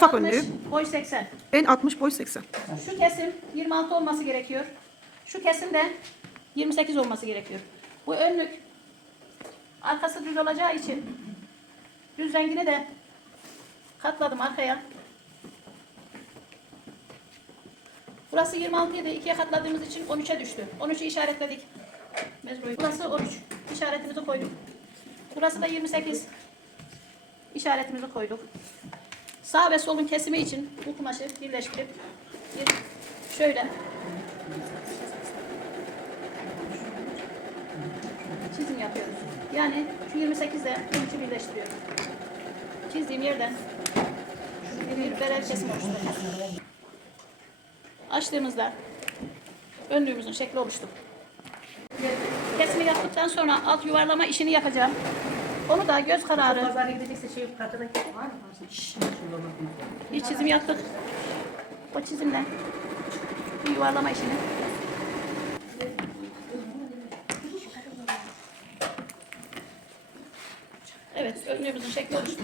mutfak 60, önlüğü. Boy 80. En 60 boy 80. Şu kesim 26 olması gerekiyor. Şu kesim de 28 olması gerekiyor. Bu önlük arkası düz olacağı için düz rengini de katladım arkaya. Burası 26 idi. ikiye katladığımız için 13'e düştü. 13'ü işaretledik. Burası 13. İşaretimizi koyduk. Burası da 28. İşaretimizi koyduk. Sağ ve solun kesimi için bu kumaşı birleştirip bir şöyle çizim yapıyoruz. Yani şu 28 ile 13'ü birleştiriyoruz. Çizdiğim yerden bir berel kesim oluşturuyoruz. Açtığımızda önlüğümüzün şekli oluştu. Kesimi yaptıktan sonra alt yuvarlama işini yapacağım. Onu da göz kararı Pazara gidecekse şey katına var mı? bir çizim yaptık. O çizimle bir yuvarlama işini. Evet, önlüğümüzün şekli oluştu.